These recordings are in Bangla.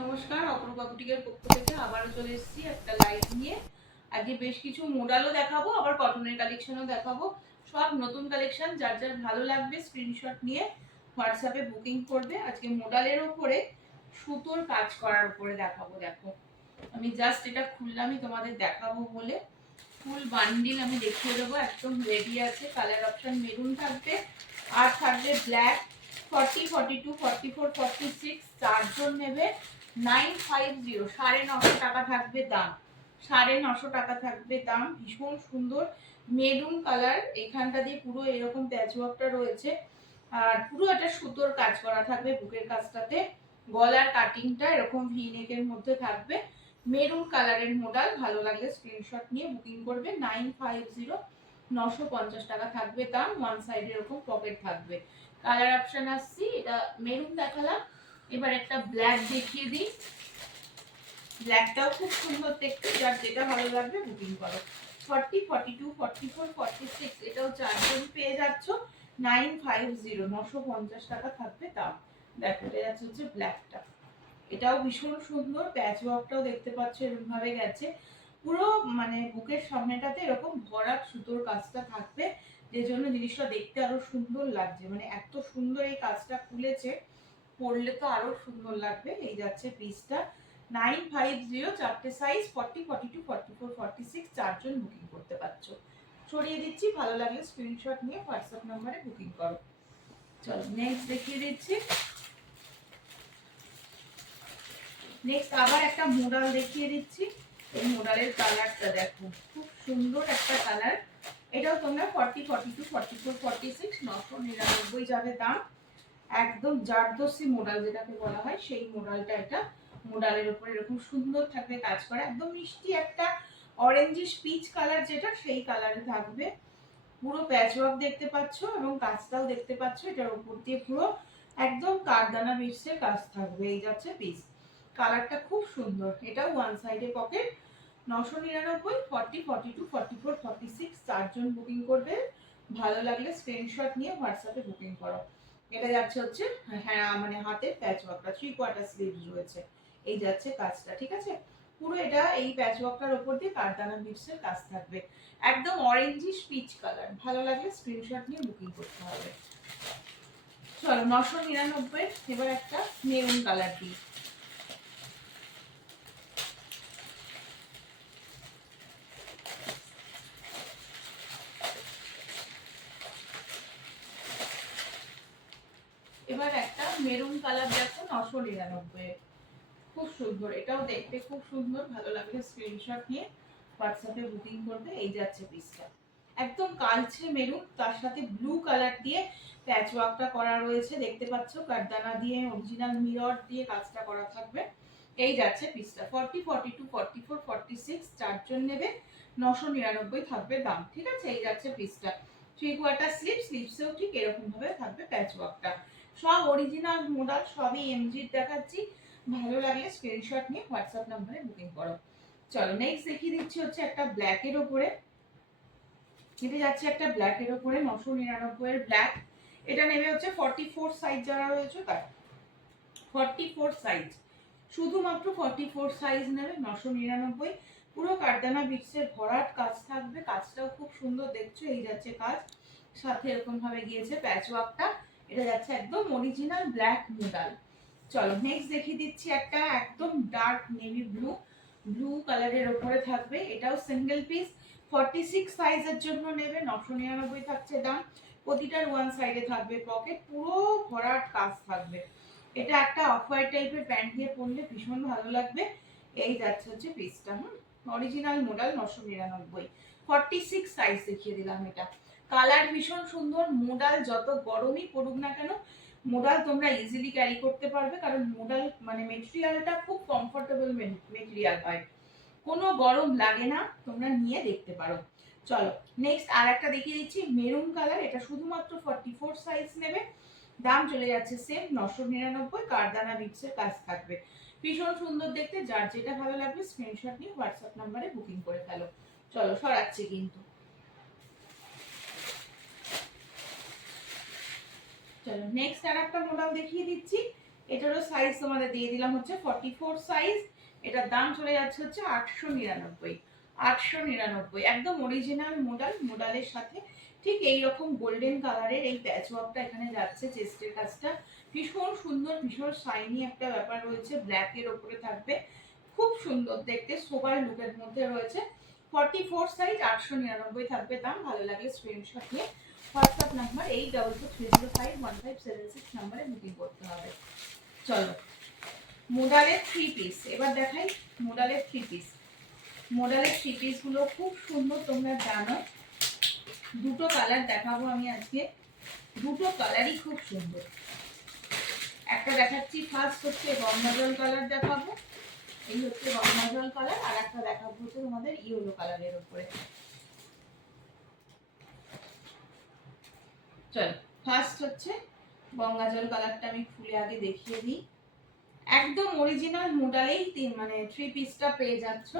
নমস্কার, অপরূপা বুটিকের পক্ষ থেকে আবারও চলে এসেছি একটা লাইভ নিয়ে। আজকে বেশ কিছু মোডালও দেখাবো, আবার কটনের কালেকশনও দেখাবো। সব নতুন কালেকশন, যার যার ভালো লাগবে স্ক্রিনশট নিয়ে হোয়াটসঅ্যাপে বুকিং করবে। আজকে মোডালের ওপরে সুতোর কাজ করার উপরে দেখাবো। দেখো, আমি জাস্ট এটা খুললামই তোমাদের দেখাবো বলে। ফুল বান্ডিল আমি দেখিয়ে দেবো, একদম রেডি আছে। কালার অপশন মেরুন থাকবে, আর থাকবে ব্ল্যাক। 40, 42, 44, 46 চারজন নেবে 950, 950 টাকা থাকবে দাম। 950 টাকা থাকবে দাম। ভীষণ সুন্দর মেরুন কালার, এখানটা দিয়ে পুরো এরকম প্যাচওয়ার্কটা রয়েছে, আর পুরো একটা সুতোর কাজ করা থাকবে বুকের কাজটাতে। গলার কাটিংটা এরকম ভি নেকের মধ্যে থাকবে। মেরুন কালারের মডেল, ভালো লাগলে স্ক্রিনশট নিয়ে বুকিং করবে। 950, 950 টাকা থাকবে দাম। ওয়ান সাইডে এরকম পকেট থাকবে। কালার অপশন আসছি, এটা মেরুন দেখালাম, এবার একটা ব্ল্যাক দেখিয়ে দিই। ব্ল্যাকটাও খুব সুন্দর দেখতে, যার যেটা ভালো লাগবে বুকিং করো। 40, 42, 44, 46 এটাও চারজন পেয়ে যাচ্ছ। 950, 950 টাকা থাকবে দাম। দেখো, এটা যাচ্ছে হচ্ছে ব্ল্যাকটা, এটাও ভীষণ সুন্দর। প্যাচ ওয়ার্কটাও দেখতে পাচ্ছ এরকম ভাবে গেছে পুরো, মানে বুকের সামনেটাতে এরকম ভরাট সুতোর কাজটা থাকবে, যে জন্য জিনিসটা দেখতে আরো সুন্দর লাগছে। মানে এত সুন্দর এই কাজটা খুলেছে, পরলে তো আরো সুন্দর লাগবে। এই যাচ্ছে পিসটা। 950, চারটে সাইজ, 40, 42, 44, 46 চারজন বুকিং করতে পারছো। ছড়িয়ে দিচ্ছি, ভালো লাগলে স্ক্রিনশট নিয়ে হোয়াটসঅ্যাপ নাম্বারে বুকিং করো। চলো নেক্সট দেখিয়ে দিচ্ছি। নেক্সট আবার একটা মোডাল দেখিয়ে দিচ্ছি। এই মোডালের কালারটা দেখো, খুব সুন্দর একটা কালার। এটাও তোমরা 40, 42, 44, 46 999 যাবে দাম। একদম জারদস্তি মোডাল যেটাকে বলা হয়, সেই মোডালটা এটা। মোডালের উপরে এরকম সুন্দর থাকবে কাজ করা, একদম মিষ্টি একটা অরেঞ্জিশ পিচ কালার, যেটা সেই কালারে থাকবে। পুরো প্যাচওয়ার্ক দেখতে পাচ্ছ এবং কাজটাও দেখতে পাচ্ছ। এটার উপর দিয়ে পুরো একদম কারদানা বিটসের কাজ থাকবে। এই যাচ্ছে পিস, কালারটা খুব সুন্দর। এটাও ওয়ান সাইডে পকেট। 999, 40, 42, 44, 46 চারজন বুকিং করবে। ভালো লাগলে স্ক্রিনশট নিয়ে হোয়াটসঅ্যাপে বুকিং করো। এটা যাচ্ছে হচ্ছে, হ্যাঁ মানে হাতের প্যাচওয়ার্কটা, 3/4 স্লিভস রয়েছে। এই যাচ্ছে কাজটা, ঠিক আছে। পুরো এটা এই প্যাচওয়ার্কটার উপর দিয়ে কারদানা বিটসের কাজ থাকবে। একদম অরেঞ্জিশ পিচ কালার, ভালো লাগলে স্ক্রিনশট নিয়ে বুকিং করতে হবে। চলো 999, এবার একটা মেরুন কালার দিই। এবার একটা মেরুন কালার দেখো, 999, খুব সুন্দর। এটাও দেখতে খুব সুন্দর, ভালো লাগলে স্ক্রিনশট নিয়ে হোয়াটসঅ্যাপে বুকিং করবে। এই যাচ্ছে পিসটা, একদম কালচে মেরুন, তার সাথে ব্লু কালার দিয়ে প্যাচওয়ার্কটা করা রয়েছে, দেখতে পাচ্ছ। কারদানা দিয়ে অরিজিনাল মিরর দিয়ে কাজটা করা থাকবে। এই যাচ্ছে পিসটা। 40, 42, 44, 46 চারজন নেবে। 999 থাকবে দাম, ঠিক আছে। এই যাচ্ছে পিসটা। 3/4 স্লিভ, স্লিভসেও ঠিক এরকম ভাবে থাকবে প্যাচওয়ার্কটা। সব অরিজিনাল মডেল, সবই এমজির দেখাচ্ছি। ভালো লাগলে স্ক্রিনশট নিয়ে হোয়াটসঅ্যাপ নম্বরে বুকিং করো। চলো নেক্সট দেখিয়ে দিচ্ছি হচ্ছে একটা ব্ল্যাকের ওপরে। এটা যাচ্ছে একটা ব্ল্যাকের ওপরে, 999 এর ব্ল্যাক। এটা নেবে হচ্ছে 44 সাইজ যারা রয়েছে তার। 44 সাইজ, শুধুমাত্র 44 সাইজ নেবে 999। পুরো কারদানা বিটসের ভরাট কাজ থাকবে, কাজটাও খুব সুন্দর দেখছো। এই যাচ্ছে কাজ, সাথে এরকম ভাবে গিয়েছে প্যাচওয়ার্কটা। এটা যাচ্ছে একদম অরিজিনাল ব্ল্যাক মডেল। চলো নেক্সট দেখিয়ে দিচ্ছি একটা একদম ডার্ক নেভি ব্লু, ব্লু কালারের ওপরে থাকবে। এটাও সিঙ্গেল পিস, 46 সাইজের জন্য নেবে। 999 থাকছে দাম। প্রতিটার ওয়ান সাইডে থাকবে পকেট, পুরো ভরাট কাজ থাকবে। এটা একটা অফ হোয়াইট টাইপের প্যান্ট দিয়ে পরলে ভীষণ ভালো লাগবে। এই যাচ্ছে হচ্ছে পিসটা। Original model, 999। 46 সাইজ দেখিয়ে দিলাম এটা। কালার ভীষণ সুন্দর। মোডাল যত গরমই পড়ুক না কেন, মোডাল তোমরা ইজিলি ক্যারি করতে পারবে, কারণ মোডাল মানে মেটেরিয়ালটা খুব কমফোর্টেবল মেটেরিয়াল হয়, কোনো গরম লাগে না। তোমরা নিয়ে দেখতে পারো। চলো নেক্সট আর একটা দেখিয়ে দিচ্ছি, মেরুন কালার। এটা শুধুমাত্র 44 সাইজ নেবে। দাম চলে যাচ্ছে সেম, 999। কারদানা বিটসের কাজ থাকবে, ভীষণ সুন্দর দেখতে। যার যেটা ভালো লাগবে স্ক্রিনশট নিয়ে হোয়াটসঅ্যাপ নাম্বারে বুকিং করে ফেলো। চলো সরাচ্ছি কিন্তু। চলো নেক্সট আর একটা মডেল দেখিয়ে দিচ্ছি। এটারও সাইজ তোমাদের দিয়ে দিলাম হচ্ছে 44 সাইজ। এটার দাম চলে যাচ্ছে হচ্ছে 899। 899 একদম অরিজিনাল মোডাল, মোডালের সাথে ঠিক এই রকম গোল্ডেন কালারের এই প্যাচ ওয়ার্কটা এখানে যাচ্ছে। চেস্টের কাজটা ভীষণ সুন্দর, ভীষণ শাইনি একটা ব্যাপার রয়েছে, ব্ল্যাক এর উপরে থাকবে, খুব সুন্দর দেখতে, সোবার লুকের মধ্যে রয়েছে। 44 সাইজ, 899 থাকবে দাম। ভালো লাগলে স্ক্রিনশট নিয়ে হোয়াটসঅ্যাপ নাম্বার 8423051576 নাম্বারে বুকিং করতে হবে। চলো মোডালের 3 পিস এবার দেখাই। মোডালের 3 পিস, মোডালের 3 পিস গুলো খুব সুন্দর, তোমরা জানো। দুটো কালার দেখাবো আমি আজকে, দুটো কালারই খুব সুন্দর। একটা দেখাচ্ছি, ফার্স্ট হচ্ছে গঙ্গা জল কালার দেখাবো, এই হচ্ছে গঙ্গা জল কালার। আর একটা দেখাবো হচ্ছে তোমাদের ইয়েলো কালারের উপরে। চল ফার্স্ট হচ্ছে গঙ্গা জল কালারটা আমি খুলে আগে দেখিয়ে দিই। একদম অরিজিনাল মোডালেই মানে 3 পিসটা পেয়ে যাচ্ছ।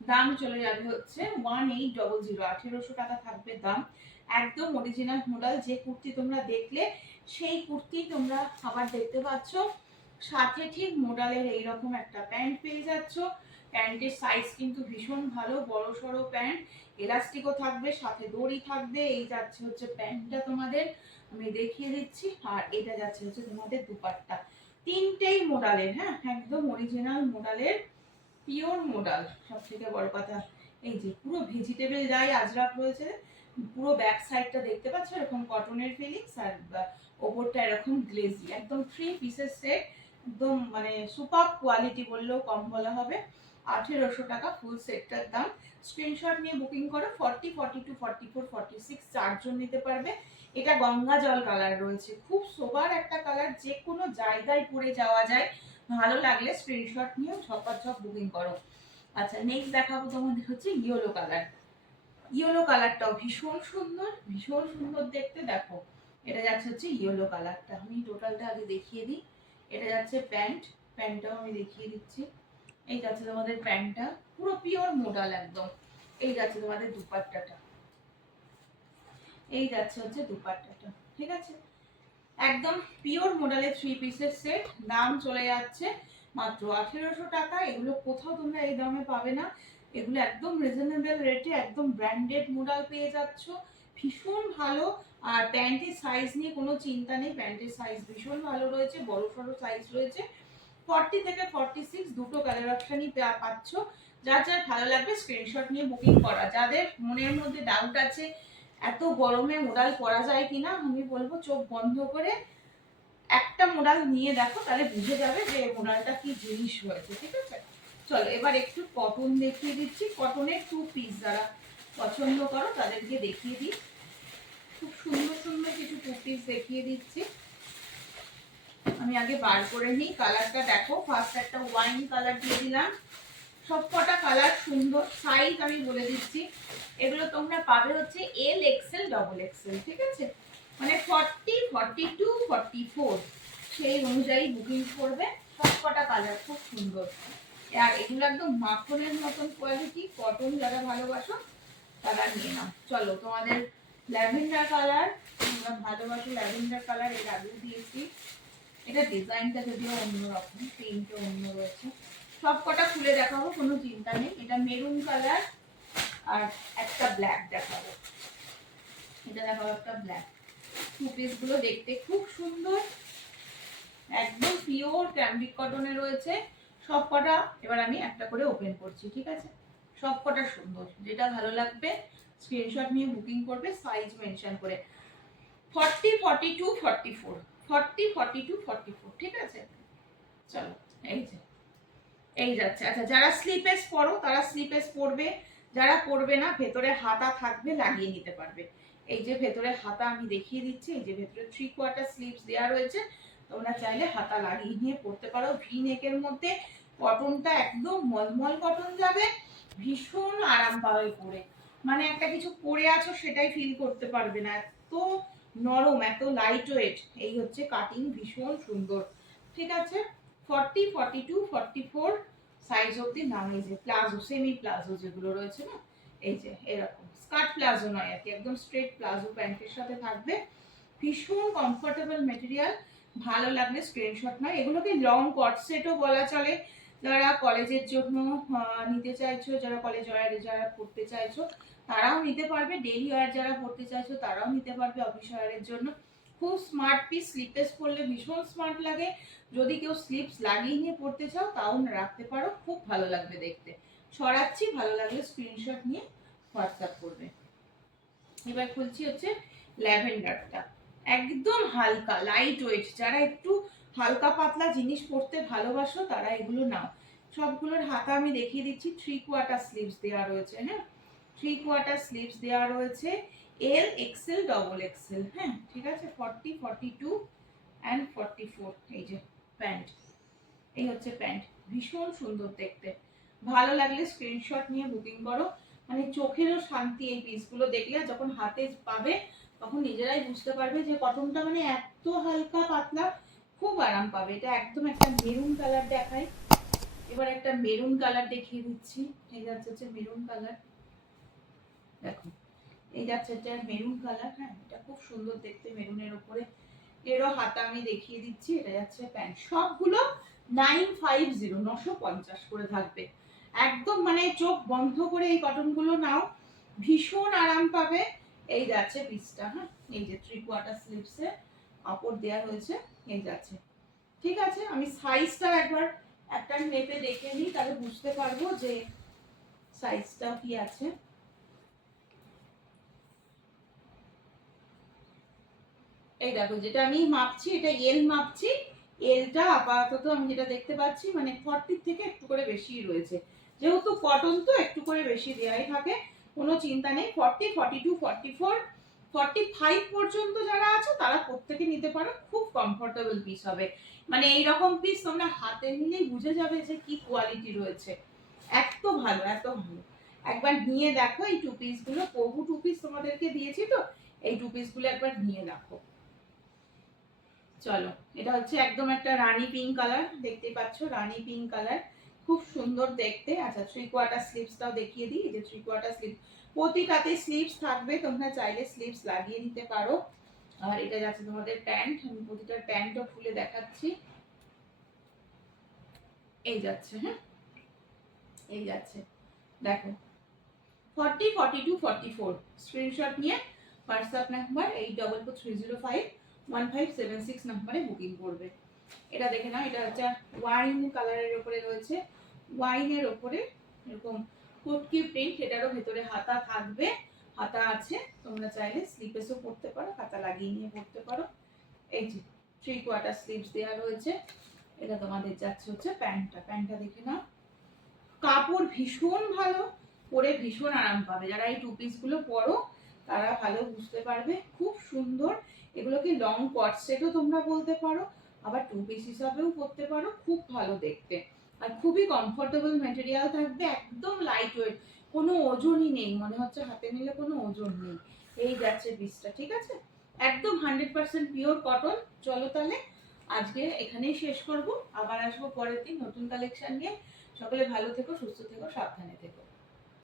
দাম চলে যাবে হচ্ছে 1800, 1800 টাকা থাকবে দাম। একদম অরিজিনাল মোডাল, যে কুর্তি তোমরা দেখলে সেই কুর্তি তোমরা আবার দেখতে পাচ্ছ। সাথে ঠিক মোডালের এইরকম একটা প্যান্ট পেয়ে যাচ্ছ। প্যান্টের সাইজ কিন্তু ভীষণ ভালো, বড় সড়ো প্যান্ট, এলাস্টিকও থাকবে, সাথে দড়ি থাকবে। এই যাচ্ছে হচ্ছে প্যান্টটা তোমাদের, আমি দেখিয়ে দিচ্ছি। আর এটা যাচ্ছে হচ্ছে তোমাদের দুপাট্টা। তিনটেই মোডালের, হ্যাঁ একদম অরিজিনাল মোডালের, পিওর মোডাল। সব থেকে বড় কথা এই যে পুরো ভেজিটেবল ডাই আজরাক রয়েছে, পুরো ব্যাক সাইডটা দেখতে পাচ্ছ এরকম কটনের ফিলিংস, আর ওপরটা এরকম গ্লেজি। একদম 3 পিসের সেট, একদম মানে সুপার কোয়ালিটি বললেও কম বলা হবে। 1800 টাকা ফুল সেটটার দাম। স্ক্রিনশট নিয়ে বুকিং করো। 40, 42, 44, 46 চারজন নিতে পারবে। এটা গঙ্গা জল কালার রয়েছে, খুব সোবার একটা কালার, যে কোনো জায়গায় পরে যাওয়া যায়। ভালো লাগলে স্ক্রিনশট নিয়ে ঝপাঝপ বুকিং করো। আচ্ছা নেক্সট দেখাবো তোমাদের হচ্ছে ইয়েলো কালার। ইয়েলো কালারটাও ভীষণ সুন্দর, ভীষণ সুন্দর দেখতে। দেখো এটা যাচ্ছে হচ্ছে ইয়েলো কালারটা, আমি টোটালটা আগে দেখিয়ে দিই। এটা যাচ্ছে প্যান্ট, প্যান্টটাও আমি দেখিয়ে দিচ্ছি। এই যাচ্ছে তোমাদের প্যান্টটা, পুরো পিওর মোডাল একদম। এই যাচ্ছে তোমাদের দুপাট্টাটা, এই যাচ্ছে হচ্ছে দুপাট্টাটা, ঠিক আছে। একদম পিওর মোডালের 3 পিসের সেট, দাম চলে যাচ্ছে মাত্র 1800 টাকা। এগুলো কোথাও তোমরা এই দামে পাবে না, এগুলো একদম রিজনেবল রেটে, একদম ব্র্যান্ডেড মোডাল পেয়ে যাচ্ছ, ভীষণ ভালো। আর প্যান্টের সাইজ নিয়ে কোনো চিন্তা নেই, প্যান্টের সাইজ ভীষণ ভালো রয়েছে, বড় সড়ো সাইজ রয়েছে। 40 থেকে 46 দুটো কালার অপশনই পাচ্ছ। যার যার ভালো লাগবে স্ক্রিনশট নিয়ে বুকিং করা। যাদের মনের মধ্যে ডাউট আছে এত গরমে মোডাল পরা যায় কিনা, আমি বলবো চোখ বন্ধ করে একটা মোডাল নিয়ে দেখো, তাহলে বুঝে যাবে যে মোডালটা কি জিনিস হয়েছে, ঠিক আছে। চলো এবার একটু কটন দেখিয়ে দিচ্ছি। কটনের 2 পিস যারা পছন্দ করো তাদেরকে দেখিয়ে দিই। খুব সুন্দর সুন্দর কিছু 2 পিস দেখিয়ে দিচ্ছি। আমি আগে বার করে নিই। কালারটা দেখো, ফার্স্ট একটা ওয়াইন কালার দিয়ে দিলাম। সবকটা কালার সুন্দর। সাইজ আমি বলে দিচ্ছি, এগুলো তোমরা পাবে হচ্ছে এল, এক্সেল, ডবল এক্সেল, ঠিক আছে। মানে 40, 42, 44 সেই অনুযায়ী বুকিং করবে। সবকটা কালার খুব সুন্দর, আর এগুলো একদম মাখনের মতন কোয়ালিটি। কটন যারা ভালোবাসো তারা নিয়ে নাও। চলো তোমাদের ল্যাভেন্ডার কালার, তোমরা ভালোবাসো ল্যাভেন্ডার কালার, এর আগেও দিয়েছি। এটা ডিজাইনটা যদিও অন্যরকম, প্রিন্টও অন্য রয়েছে। সব কটা খুলে দেখাবো, কোনো চিন্তা নেই। এটা মেরুন কালার আর একটা ব্ল্যাক দেখাবো। এটা দেখাবো একটা ব্ল্যাক। 2 পিস গুলো দেখতে খুব সুন্দর, একদম পিওর ক্যামব্রিক কটনে রয়েছে সব কটা। এবার আমি একটা করে ওপেন করছি, ঠিক আছে। সব কটা সুন্দর, যেটা ভালো লাগবে স্ক্রিনশট নিয়ে বুকিং করবে, সাইজ মেনশন করে। 40, 42, 44, 40, 42, 44, ঠিক আছে। চলো এই যে এই যাচ্ছে। আচ্ছা যারা স্লিপেস পরো তারা স্লিপেস পরবে, যারা পরবে না ভেতরে হাতা থাকবে, লাগিয়ে নিতে পারবে। এই যে ভেতরে হাতা আমি দেখিয়ে দিচ্ছি, এই যে ভেতরে 3/4 স্লিভস দেওয়া রয়েছে, তোমরা চাইলে হাতা লাগিয়ে নিয়ে পরতে পারো। ভি নেকের মধ্যে, কটনটা একদম মলমল কটন যাবে, ভীষণ আরাম পাবে পরে। মানে একটা কিছু পরে আছো সেটাই ফিল করতে পারবে না, এত নরম, এত লাইট ওয়েট। এই হচ্ছে কাটিং, ভীষণ সুন্দর, ঠিক আছে। 40, 42, 44 সাইজ অবধি নাম। এই যে প্লাজো, সেমি প্লাজো যেগুলো রয়েছে না, এই যে এরকম স্কার্ট প্লাজো নয় আর কি, একদম স্ট্রেট প্লাজো প্যান্টের সাথে থাকবে। ভীষণ কমফোর্টেবল মেটেরিয়াল, ভালো লাগলে স্ক্রিনশট নয়, এগুলোকে লং কট সেটও বলা চলে। যারা কলেজের জন্য নিতে চাইছো, যারা কলেজ ওয়্যার যারা পড়তে চাইছো তারাও নিতে পারবে, ডেইলি ওয়্যার যারা পড়তে চাইছো তারাও নিতে পারবে, অফিস ওয়্যারের জন্য খুব স্মার্ট পিস। স্লিপলেস পরলে ভীষণ স্মার্ট লাগে, যদি কেউ স্লিপস লাগিয়ে নিয়ে পড়তে চাও তাও রাখতে পারো, খুব ভালো লাগবে দেখতে। সরাচ্ছি, ভালো লাগলে স্ক্রিনশট নিয়ে হোয়াটসঅ্যাপ করবে। এবার খুলছি হচ্ছে ল্যাভেন্ডারটা, একদম হালকা লাইট ওয়েট, যারা একটু হালকা পাতলা জিনিস পরতে ভালোবাসো তারা এগুলো নাও। সবগুলোর হাতা আমি দেখিয়ে দিচ্ছি, 3/4 স্লিভস দেওয়া রয়েছে। হ্যাঁ, 3/4 স্লিভস দেওয়া রয়েছে, এল এক্সেল ডবল এক্সেল। হ্যাঁ ঠিক আছে, 40, 42 অ্যান্ড 44। এই যে প্যান্ট, এই হচ্ছে প্যান্ট, ভীষণ সুন্দর দেখতে। ভালো লাগলে স্ক্রিনশট নিয়ে বুকিং করো, মানে চোখেরও শান্তি এই পিসগুলো দেখলে। যখন হাতে পাবে তখন নিজেরাই বুঝতে পারবে যে কটনটা মানে এত হালকা পাতলা, খুব আরাম পাবে। এটা একদম একটা মেরুন কালার দেখায়, এবার একটা মেরুন কালার দেখিয়ে দিচ্ছি। এই যাচ্ছে হচ্ছে মেরুন কালার, দেখো এই যাচ্ছে হচ্ছে মেরুন কালার। হ্যাঁ এটা খুব সুন্দর দেখতে মেরুনের উপরে, এরও হাতা আমি দেখিয়ে দিচ্ছি। এটা যাচ্ছে প্যান্ট, সবগুলো 950, 950 করে থাকবে। একদম মানে চোখ বন্ধ করে এই কটনগুলো নাও, ভীষণ আরাম পাবে। এই যাচ্ছে পিসটা। হ্যাঁ, এই যে 3/4 স্লিভসে কাপড় দেওয়া হয়েছে, এই যাচ্ছে। ঠিক আছে, আমি সাইজটা একবার একটা মেপে দেখে নিই, তাহলে বুঝতে পারবো যে সাইজটা কি আছে। এই দেখো, যেটা আমি মাপছি এটা এল মাপছি, এলটা আপাতত আমি যেটা দেখতে পাচ্ছি মানে 40 থেকে একটু করে বেশি রয়েছে, যেহেতু কটন তো একটু করে বেশি দেওয়াই থাকে, কোনো চিন্তা নেই। 40, 42, 44, 45 পর্যন্ত যারা আছে তারা প্রত্যেকে নিতে পারো, খুব কমফোর্টেবল পিস হবে। মানে এইরকম পিস তোমরা হাতে নিলেই বুঝে যাবে যে কি কোয়ালিটি রয়েছে, এত ভালো এত ভালো। একবার নিয়ে দেখো এই টু পিস গুলো, বহু টু পিস তোমাদেরকে দিয়েছি তো, এই টু পিস গুলো একবার নিয়ে দেখো। চলো, এটা হচ্ছে একদম একটা রানী পিঙ্ক কালার, দেখতে পাচ্ছ রানী পিঙ্ক কালার, খুব সুন্দর দেখতে। আচ্ছা 3/4 স্লিভসটাও দেখিয়ে দিই, এই যে 3/4 স্লিভ, প্রতিটাতে স্লিভস থাকবে, তোমরা চাইলে স্লিভস লাগিয়ে নিতে পারো। আর এটা যাচ্ছে তোমাদের প্যান্ট, আমি প্রতিটা প্যান্টও খুলে দেখাচ্ছি। এই যাচ্ছে, হ্যাঁ এই যাচ্ছে, দেখো 40, 42, 44। স্ক্রিনশট নিয়ে হোয়াটসঅ্যাপ নাম্বার 8443051576 নাম্বারে বুকিং করবে। এটা দেখে নাও, এটা হচ্ছে ওয়াইন কালারের উপরে রয়েছে, ওয়াইনের উপরে এরকম কুটকি প্রিন্ট, এটারও ভেতরে হাতা থাকবে, হাতা আছে, তোমরা চাইলে স্লিপেসও পরতে পারো, হাতা লাগিয়ে নিয়ে পরতে পারো। এই যে 3/4 স্লিভস দেওয়া রয়েছে। এটা তোমাদের যাচ্ছে হচ্ছে প্যান্টটা, প্যান্টটা দেখে নাও, কাপড় ভীষণ ভালো, পরে ভীষণ আরাম পাবে। যারা এই টু পিস গুলো পরো তারা ভালো বুঝতে পারবে, খুব সুন্দর। এগুলোকে লং কট সেটও তোমরা বলতে পারো, আবার টু পিস হিসাবেও পরতে পারো, খুব ভালো দেখতে। আর খুবই কমফোর্টেবল ম্যাটেরিয়াল থাকবে, একদম লাইট ওয়েট, কোনো ওজনই নেই, মনে হচ্ছে হাতে নিলে কোনো ওজন নেই। এই যাচ্ছে পিসটা, ঠিক আছে, একদম 100% পিওর কটন। চলো তাহলে আজকে এখানেই শেষ করব, আবার আসবো পরের দিন নতুন কালেকশন নিয়ে। সকলে ভালো থেকো, সুস্থ থেকো, সাবধানে থেকো।